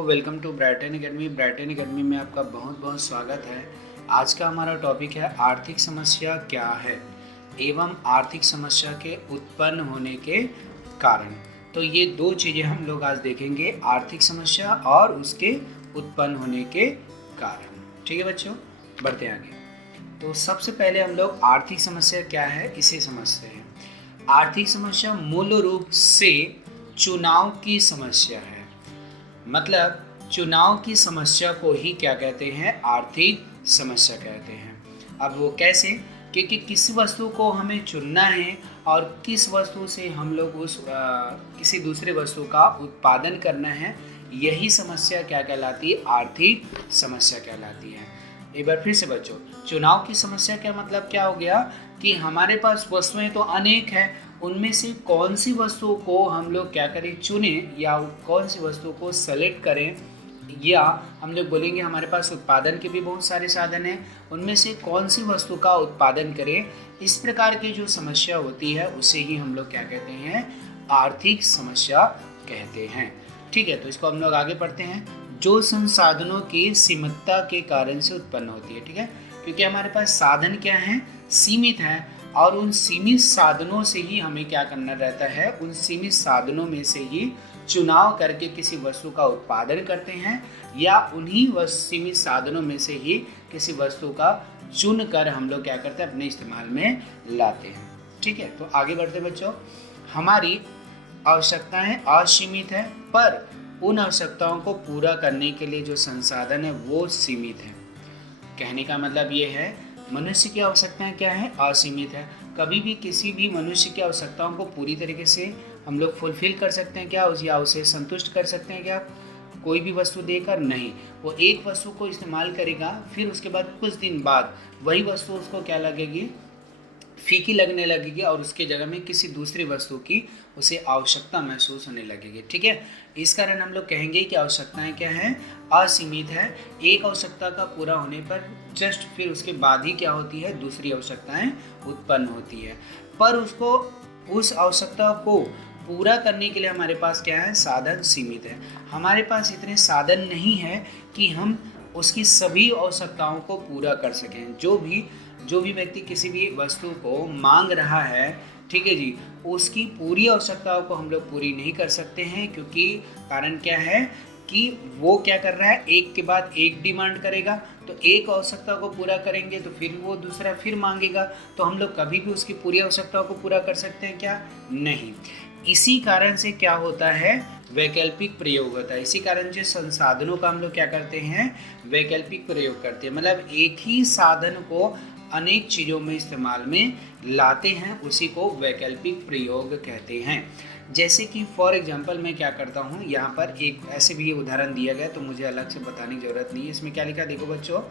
Welcome to Brighton Academy. Brighton Academy में आपका बहुत बहुत स्वागत है। आज का हमारा टॉपिक है आर्थिक समस्या क्या है एवं आर्थिक समस्या के उत्पन्न होने के कारण। तो ये दो चीज़ें हम लोग आज देखेंगे, आर्थिक समस्या और उसके उत्पन्न होने के कारण। ठीक है बच्चों, बढ़ते हैं आगे। तो सबसे पहले हम लोग आर्थिक समस्या क्या है इसे समझते हैं। आर्थिक समस्या मूल रूप से चुनाव की समस्या है। मतलब चुनाव की समस्या को ही क्या कहते हैं, आर्थिक समस्या कहते हैं। अब वो कैसे, क्योंकि किस वस्तु को हमें चुनना है और किस वस्तु से हम लोग किसी दूसरे वस्तु का उत्पादन करना है, यही समस्या क्या कहलाती है, आर्थिक समस्या कहलाती है। एक बार फिर से बच्चों, चुनाव की समस्या क्या मतलब क्या हो गया कि हमारे पास वस्तुएं तो अनेक हैं, उनमें से कौन सी वस्तु को हम लोग क्या करें, चुने, या कौन सी वस्तु को सेलेक्ट करें, या हम लोग बोलेंगे हमारे पास उत्पादन के भी बहुत सारे साधन हैं, उनमें से कौन सी वस्तु का उत्पादन करें। इस प्रकार की जो समस्या होती है उसे ही हम लोग क्या कहते हैं, आर्थिक समस्या कहते हैं। ठीक है, तो इसको हम लोग आगे पढ़ते हैं। जो संसाधनों की सीमितता के कारण से उत्पन्न होती है। ठीक है, क्योंकि हमारे पास साधन क्या है, सीमित है, और उन सीमित साधनों से ही हमें क्या करना रहता है, उन सीमित साधनों में से ही चुनाव करके किसी वस्तु का उत्पादन करते हैं, या उन्हीं सीमित साधनों में से ही किसी वस्तु का चुन कर हम लोग क्या करते हैं, अपने इस्तेमाल में लाते हैं। ठीक है, तो आगे बढ़ते बच्चों। हमारी आवश्यकताएं असीमित है, पर उन आवश्यकताओं को पूरा करने के लिए जो संसाधन है वो सीमित है। कहने का मतलब ये है, मनुष्य की आवश्यकताएं क्या है, असीमित है। कभी भी किसी भी मनुष्य की आवश्यकताओं को पूरी तरीके से हम लोग फुलफिल कर सकते हैं क्या, या उसे संतुष्ट कर सकते हैं क्या, कोई भी वस्तु देकर नहीं। वो एक वस्तु को इस्तेमाल करेगा, फिर उसके बाद कुछ दिन बाद वही वस्तु उसको क्या लगेगी, फीकी लगने लगेगी, और उसके जगह में किसी दूसरी वस्तु की उसे आवश्यकता महसूस होने लगेगी। ठीक है, इस कारण हम लोग कहेंगे कि आवश्यकताएं क्या हैं, असीमित है। एक आवश्यकता का पूरा होने पर जस्ट फिर उसके बाद ही क्या होती है, दूसरी आवश्यकताएं उत्पन्न होती है। पर उसको, उस आवश्यकता को पूरा करने के लिए हमारे पास क्या है, साधन सीमित है। हमारे पास इतने साधन नहीं है कि हम उसकी सभी आवश्यकताओं को पूरा कर सकें। जो भी व्यक्ति किसी भी वस्तु को मांग रहा है, ठीक है जी, उसकी पूरी आवश्यकताओं को हम लोग पूरी नहीं कर सकते हैं, क्योंकि कारण क्या है कि वो क्या कर रहा है, एक के बाद एक डिमांड करेगा। तो एक आवश्यकता को पूरा करेंगे तो फिर वो दूसरा फिर मांगेगा, तो हम लोग कभी भी उसकी पूरी आवश्यकताओं को पूरा कर सकते हैं क्या, नहीं। इसी कारण से क्या होता है, वैकल्पिक प्रयोग होता है। इसी कारण से संसाधनों का हम लोग क्या करते हैं, वैकल्पिक प्रयोग करते हैं। मतलब एक ही साधन को अनेक चीज़ों में इस्तेमाल में लाते हैं, उसी को वैकल्पिक प्रयोग कहते हैं। जैसे कि फॉर एग्जांपल मैं क्या करता हूँ, यहाँ पर एक ऐसे भी उदाहरण दिया गया, तो मुझे अलग से बताने की ज़रूरत नहीं है। इसमें क्या लिखा, देखो बच्चों,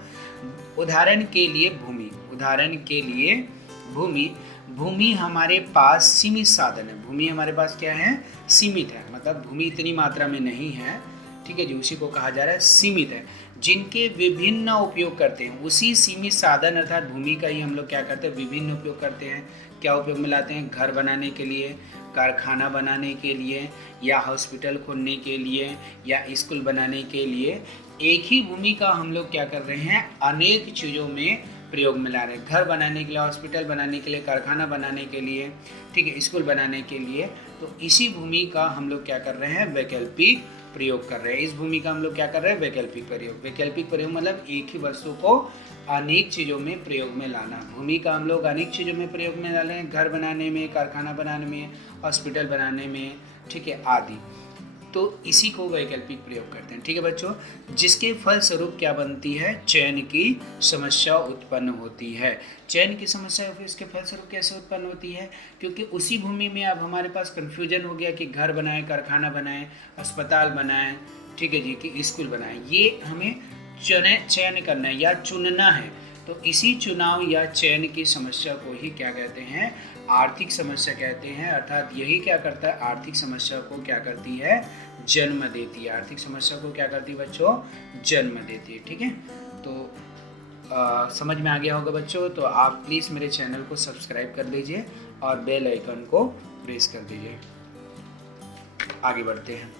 उदाहरण के लिए भूमि, उदाहरण के लिए भूमि, भूमि हमारे पास सीमित साधन है। भूमि हमारे पास क्या है, सीमित है, मतलब भूमि इतनी मात्रा में नहीं है। ठीक है जी, उसी को कहा जा रहा है सीमित है, जिनके विभिन्न उपयोग करते हैं। उसी सीमित साधन अर्थात भूमि का ही हम लोग क्या करते हैं, विभिन्न उपयोग करते हैं। क्या उपयोग में लाते हैं, घर बनाने के लिए, कारखाना बनाने के लिए, या हॉस्पिटल खोलने के लिए, या स्कूल बनाने के लिए। एक ही भूमि का हम लोग क्या कर रहे हैं, अनेक चीज़ों में प्रयोग में ला रहे हैं। घर बनाने के लिए, हॉस्पिटल बनाने के लिए, कारखाना बनाने के लिए, ठीक है, स्कूल बनाने के लिए। तो इसी भूमि का हम लोग क्या कर रहे हैं, वैकल्पिक प्रयोग कर रहे हैं। इस भूमि का हम लोग क्या कर रहे हैं, वैकल्पिक प्रयोग। वैकल्पिक प्रयोग मतलब एक ही वस्तु को अनेक चीज़ों में प्रयोग में लाना। भूमि का हम लोग अनेक चीज़ों में प्रयोग में डालें हैं, घर बनाने में, कारखाना बनाने में, हॉस्पिटल बनाने में, ठीक है, आदि। तो इसी को वैकल्पिक प्रयोग करते हैं। ठीक है बच्चों, जिसके फलस्वरूप क्या बनती है, चयन की समस्या उत्पन्न होती है। चयन की समस्या फिर इसके फलस्वरूप कैसे उत्पन्न होती है, क्योंकि उसी भूमि में अब हमारे पास कन्फ्यूजन हो गया कि घर बनाएं, कारखाना बनाएं, अस्पताल बनाएं, ठीक है जी, कि स्कूल बनाएं। ये हमें चयन करना है या चुनना है। तो इसी चुनाव या चयन की समस्या को ही क्या कहते हैं, आर्थिक समस्या कहते हैं। अर्थात यही क्या करता है, आर्थिक समस्या को क्या करती है, जन्म देती है। आर्थिक समस्या को क्या करती है बच्चों, जन्म देती है। ठीक है, तो समझ में आ गया होगा बच्चों। तो आप प्लीज़ मेरे चैनल को सब्सक्राइब कर लीजिए और बेल आइकन को प्रेस कर दीजिए। आगे बढ़ते हैं।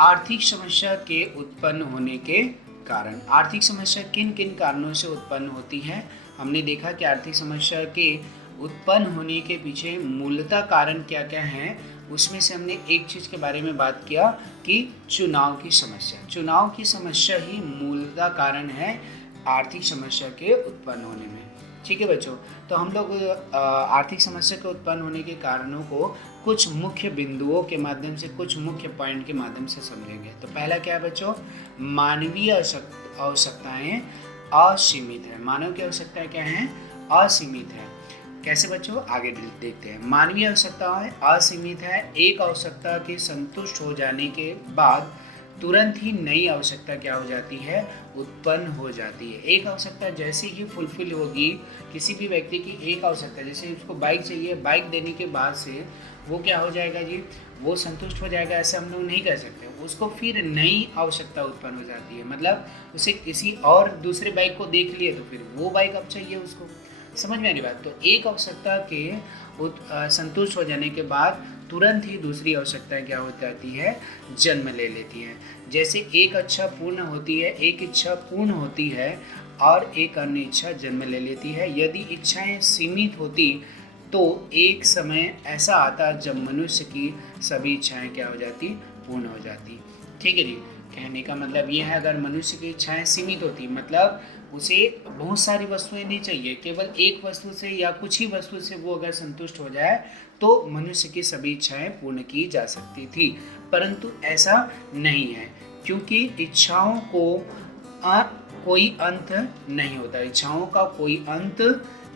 आर्थिक समस्या के उत्पन्न होने के कारण। आर्थिक समस्या किन किन कारणों से उत्पन्न होती है? हमने देखा कि आर्थिक समस्या के उत्पन्न होने के पीछे मूलतः कारण क्या क्या हैं। उसमें से हमने एक चीज़ के बारे में बात किया कि चुनाव की समस्या। चुनाव की समस्या ही मूलतः कारण है आर्थिक समस्या के उत्पन्न होने में। ठीक है बच्चों, तो हम लोग आर्थिक समस्या के उत्पन्न होने के कारणों को कुछ मुख्य बिंदुओं के माध्यम से, कुछ मुख्य पॉइंट के माध्यम से समझेंगे। तो पहला क्या है बच्चों? मानवीय आवश्यकताएं असीमित है। मानव की आवश्यकताएं क्या हैं? असीमित है। कैसे बच्चों? आगे देखते हैं। मानवीय आवश्यकताएं असीमित है। एक आवश्यकता के संतुष्ट हो जाने के बाद तुरंत ही नई आवश्यकता क्या हो जाती है? उत्पन्न हो जाती है। एक आवश्यकता जैसे ही फुलफिल होगी, किसी भी व्यक्ति की एक आवश्यकता, जैसे उसको बाइक चाहिए, बाइक देने के बाद से वो क्या हो जाएगा जी? वो संतुष्ट हो जाएगा, ऐसे हम लोग नहीं कर सकते। उसको फिर नई आवश्यकता उत्पन्न हो जाती है। मतलब उसे किसी और दूसरे बाइक को देख लिए तो फिर वो बाइक अब चाहिए उसको। समझ में आ रही बात? तो एक आवश्यकता के संतुष्ट हो जाने के बाद तुरंत ही दूसरी आवश्यकता क्या हो जाती है? जन्म ले लेती है। जैसे एक इच्छा पूर्ण होती है, एक इच्छा पूर्ण होती है और एक अन्य इच्छा जन्म ले लेती है। यदि इच्छाएं सीमित होती तो एक समय ऐसा आता जब मनुष्य की सभी इच्छाएं क्या हो जाती? पूर्ण हो जाती। ठीक है जी। कहने का मतलब ये है, अगर मनुष्य की इच्छाएं सीमित होती, मतलब उसे बहुत सारी वस्तुएं नहीं चाहिए, केवल एक वस्तु से या कुछ ही वस्तु से वो अगर संतुष्ट हो जाए तो मनुष्य की सभी इच्छाएं पूर्ण की जा सकती थी। परंतु ऐसा नहीं है, क्योंकि इच्छाओं को कोई अंत नहीं होता। इच्छाओं का कोई अंत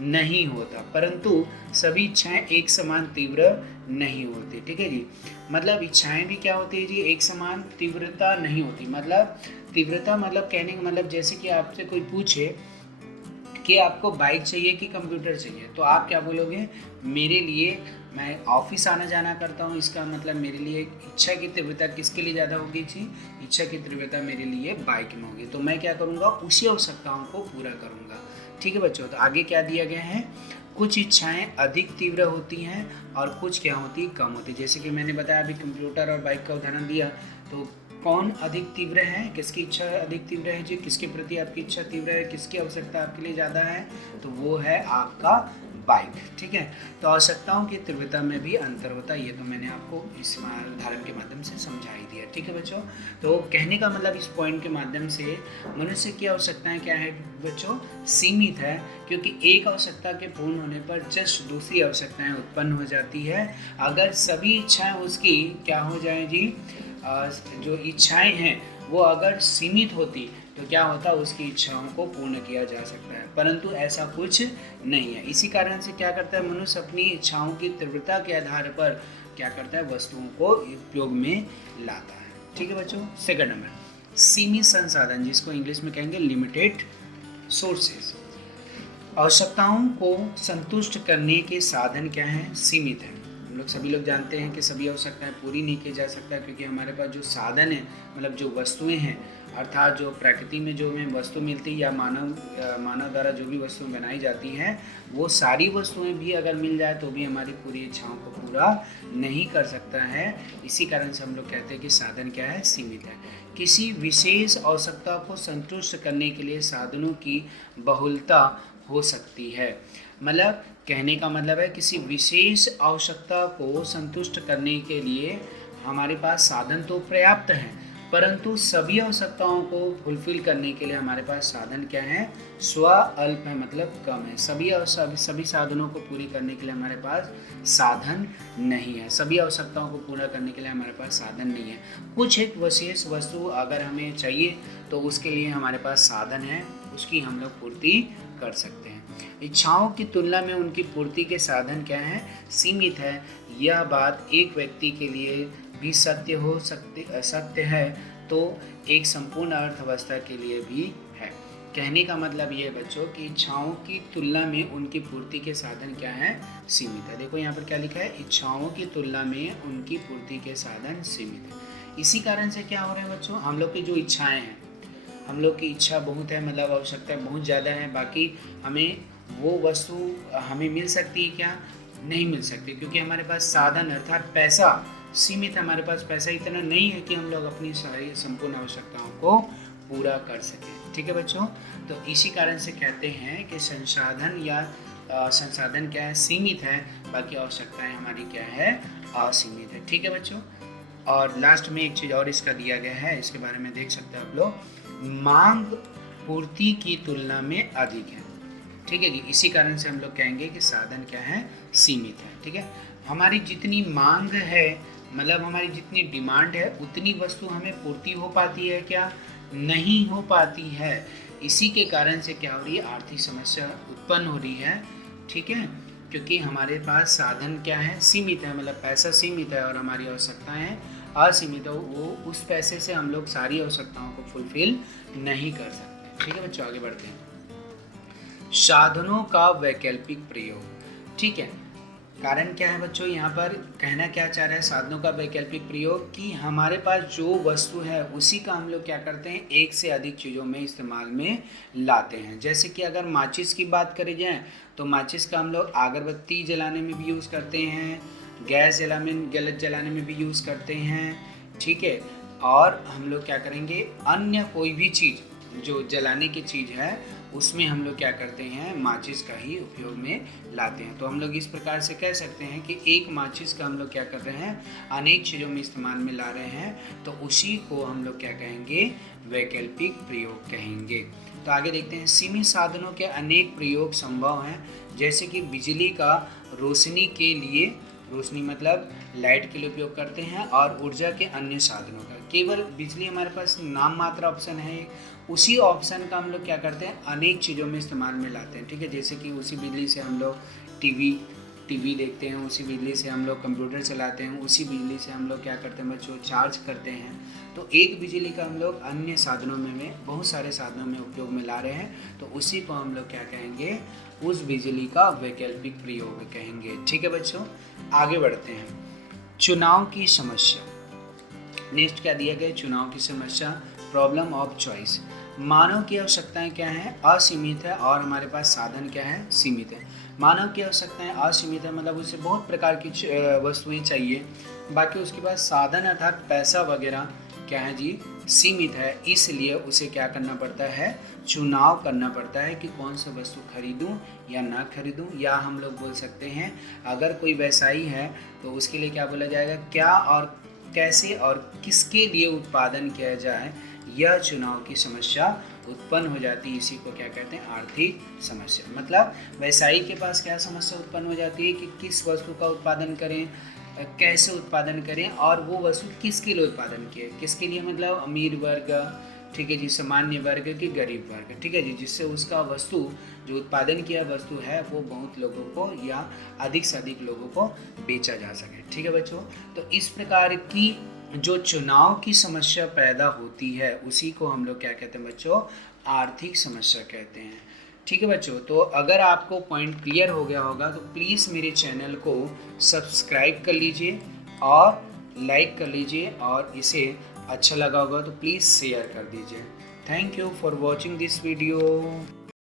नहीं होता, परंतु सभी इच्छाएं एक समान तीव्र नहीं होती। ठीक है जी। मतलब इच्छाएं भी क्या होती है जी? एक समान तीव्रता नहीं होती। मतलब तीव्रता मतलब कहने का मतलब जैसे कि आपसे कोई पूछे कि आपको बाइक चाहिए कि कंप्यूटर चाहिए, तो आप क्या बोलोगे? मेरे लिए, मैं ऑफिस आना जाना करता हूँ, इसका मतलब मेरे लिए इच्छा की तीव्रता किसके लिए ज़्यादा होगी जी? इच्छा की तीव्रता मेरे लिए बाइक में होगी। तो मैं क्या करूँगा? उसी आवश्यकताओं को पूरा करूँगा। ठीक है बच्चों, तो आगे क्या दिया गया है? कुछ इच्छाएं अधिक तीव्र होती हैं और कुछ क्या होती? कम होती। जैसे कि मैंने बताया अभी कंप्यूटर और बाइक का उदाहरण दिया, तो कौन अधिक तीव्र है? किसकी इच्छा अधिक तीव्र है जी? किसके प्रति आपकी इच्छा तीव्र है? किसकी आवश्यकता आपके लिए ज़्यादा है? तो वो है आपका बाइक। ठीक है, तो आवश्यकताओं की तीव्रता में भी अंतर होता है। ये तो मैंने आपको इस उदाहरण के माध्यम से समझा ही दिया। ठीक है बच्चों, तो कहने का मतलब इस पॉइंट के माध्यम से मनुष्य की आवश्यकताएं क्या है बच्चों? सीमित है, क्योंकि एक आवश्यकता के पूर्ण होने पर जस्ट दूसरी आवश्यकताएं उत्पन्न हो जाती है। अगर सभी इच्छाएं उसकी क्या हो जाए जी? जो इच्छाएं हैं वो अगर सीमित होती तो क्या होता? उसकी इच्छाओं को पूर्ण किया जा सकता है, परंतु ऐसा कुछ नहीं है। इसी कारण से क्या करता है मनुष्य? अपनी इच्छाओं की तीव्रता के आधार पर क्या करता है? वस्तुओं को उपयोग में लाता है। ठीक है बच्चों। सेकंड नंबर, सीमित संसाधन, जिसको इंग्लिश में कहेंगे लिमिटेड सोर्सेज। आवश्यकताओं को संतुष्ट करने के साधन क्या हैं? सीमित है। हम लोग सभी लोग जानते हैं कि सभी आवश्यकताएं पूरी नहीं की जा सकता, क्योंकि हमारे पास जो साधन है, मतलब जो वस्तुएं हैं, अर्थात जो प्रकृति में जो हमें वस्तु मिलती है या मानव द्वारा जो भी वस्तुएं बनाई जाती हैं, वो सारी वस्तुएं भी अगर मिल जाए तो भी हमारी पूरी इच्छाओं को पूरा नहीं कर सकता है। इसी कारण से हम लोग कहते हैं कि साधन क्या है? सीमित है। किसी विशेष आवश्यकता को संतुष्ट करने के लिए साधनों की बहुलता हो सकती है। मतलब कहने का मतलब है किसी विशेष आवश्यकता को संतुष्ट करने के लिए हमारे पास साधन तो पर्याप्त हैं, परंतु सभी आवश्यकताओं को फुलफिल करने के लिए हमारे पास साधन क्या है? स्वअल्प है, मतलब कम है। सभी साधनों को पूरी करने के लिए हमारे पास साधन नहीं है। सभी आवश्यकताओं को पूरा करने के लिए हमारे पास साधन नहीं है। कुछ एक विशेष वस्तु अगर हमें चाहिए तो उसके लिए हमारे पास साधन है, उसकी हम लोग पूर्ति कर सकते हैं। इच्छाओं की तुलना में उनकी पूर्ति के साधन क्या हैं? सीमित है। यह बात एक व्यक्ति के लिए भी सत्य है तो एक संपूर्ण अर्थव्यवस्था के लिए भी है। कहने का मतलब ये है बच्चों कि इच्छाओं की तुलना में उनकी पूर्ति के साधन क्या है? सीमित है। देखो यहाँ पर क्या लिखा है? इच्छाओं की तुलना में उनकी पूर्ति के साधन सीमित है। इसी कारण से क्या हो रहा है बच्चों? हम लोग की जो इच्छाएं हैं, हम लोग की इच्छा बहुत है, मतलब आवश्यकता बहुत ज़्यादा है, बाकी हमें वो वस्तु हमें मिल सकती है क्या? नहीं मिल सकती, क्योंकि हमारे पास साधन अर्थात पैसा सीमित, हमारे पास पैसा इतना नहीं है कि हम लोग अपनी सारी संपूर्ण आवश्यकताओं को पूरा कर सकें। ठीक है बच्चों, तो इसी कारण से कहते हैं कि संसाधन या संसाधन क्या है, सीमित है, बाकी आवश्यकताएं हमारी क्या है, असीमित है। ठीक है बच्चों, और लास्ट में एक चीज़ और इसका दिया गया है, इसके बारे में देख सकते हैं आप लोग, मांग पूर्ति की तुलना में अधिक है। ठीक है जी, इसी कारण से हम लोग कहेंगे कि साधन क्या है, सीमित है। ठीक है, हमारी जितनी मांग है, मतलब हमारी जितनी डिमांड है, उतनी वस्तु हमें पूर्ति हो पाती है क्या, नहीं हो पाती है। इसी के कारण से क्या हो रही है, आर्थिक समस्या उत्पन्न हो रही है। ठीक है, क्योंकि हमारे पास साधन क्या है, सीमित है, मतलब पैसा सीमित है और हमारी आवश्यकताएं असीमित है, वो उस पैसे से हम लोग सारी आवश्यकताओं को फुलफिल नहीं कर सकते। ठीक है बच्चों, आगे बढ़ते हैं। साधनों का वैकल्पिक प्रयोग। ठीक है, कारण क्या है बच्चों, यहाँ पर कहना क्या चाह रहा है, साधनों का वैकल्पिक प्रयोग, कि हमारे पास जो वस्तु है उसी का हम लोग क्या करते हैं, एक से अधिक चीज़ों में इस्तेमाल में लाते हैं। जैसे कि अगर माचिस की बात करी जाए तो माचिस का हम लोग अगरबत्ती जलाने में भी यूज़ करते हैं, गैस जलाने में भी यूज़ करते हैं। ठीक है, और हम लोग क्या करेंगे, अन्य कोई भी चीज़ जो जलाने की चीज़ है उसमें हम लोग क्या करते हैं, माचिस का ही उपयोग में लाते हैं। तो हम लोग इस प्रकार से कह सकते हैं कि एक माचिस का हम लोग क्या कर रहे हैं, अनेक चीज़ों में इस्तेमाल में ला रहे हैं, तो उसी को हम लोग क्या कहेंगे, वैकल्पिक प्रयोग कहेंगे। तो आगे देखते हैं, सीमित साधनों के अनेक प्रयोग संभव हैं, जैसे कि बिजली का रोशनी के लिए, रोशनी मतलब लाइट के लिए उपयोग करते हैं, और ऊर्जा के अन्य साधनों का। केवल बिजली हमारे पास नाम मात्र ऑप्शन है, उसी ऑप्शन का हम लोग क्या करते हैं, अनेक चीज़ों में इस्तेमाल में लाते हैं। ठीक है, जैसे कि उसी बिजली से हम लोग टीवी देखते हैं, उसी बिजली से हम लोग कंप्यूटर चलाते हैं, उसी बिजली से हम लोग क्या करते हैं बच्चों, चार्ज करते हैं। तो एक बिजली का हम लोग अन्य साधनों में बहुत सारे साधनों में उपयोग में ला रहे हैं, तो उसी को हम लोग क्या कहेंगे, उस बिजली का वैकल्पिक प्रयोग कहेंगे। ठीक है बच्चों, आगे बढ़ते हैं। चुनाव की समस्या, नेक्स्ट क्या दिया गया, चुनाव की समस्या, प्रॉब्लम ऑफ चॉइस। मानव की आवश्यकताएं क्या हैं, असीमित है, और हमारे पास साधन क्या है, सीमित है। मानव की आवश्यकताएं असीमित है, मतलब उसे बहुत प्रकार की वस्तुएं चाहिए, बाकी उसके पास साधन अर्थात पैसा वगैरह क्या है जी, सीमित है, इसलिए उसे क्या करना पड़ता है, चुनाव करना पड़ता है कि कौन सा वस्तु खरीदूं या ना खरीदूं। या हम लोग बोल सकते हैं, अगर कोई व्यवसायी है तो उसके लिए क्या बोला जाएगा, क्या और कैसे और किसके लिए उत्पादन किया जाए, यह चुनाव की समस्या उत्पन्न हो जाती है। इसी को क्या कहते हैं, आर्थिक समस्या। मतलब व्यवसायी के पास क्या समस्या उत्पन्न हो जाती है कि किस वस्तु का उत्पादन करें, कैसे उत्पादन करें, और वो वस्तु किसके लिए उत्पादन किए, किसके लिए, मतलब अमीर वर्ग, ठीक है जी, सामान्य वर्ग की गरीब वर्ग, ठीक है जी, जिससे उसका वस्तु जो उत्पादन किया वस्तु है वो बहुत लोगों को या अधिक से अधिक लोगों को बेचा जा सके। ठीक है बच्चों, तो इस प्रकार की जो चुनाव की समस्या पैदा होती है उसी को हम लोग क्या कहते हैं बच्चों, आर्थिक समस्या कहते हैं। ठीक है बच्चों, तो अगर आपको पॉइंट क्लियर हो गया होगा तो प्लीज़ मेरे चैनल को सब्सक्राइब कर लीजिए और लाइक कर लीजिए, और इसे अच्छा लगा होगा तो प्लीज़ शेयर कर दीजिए। Thank you for watching this video.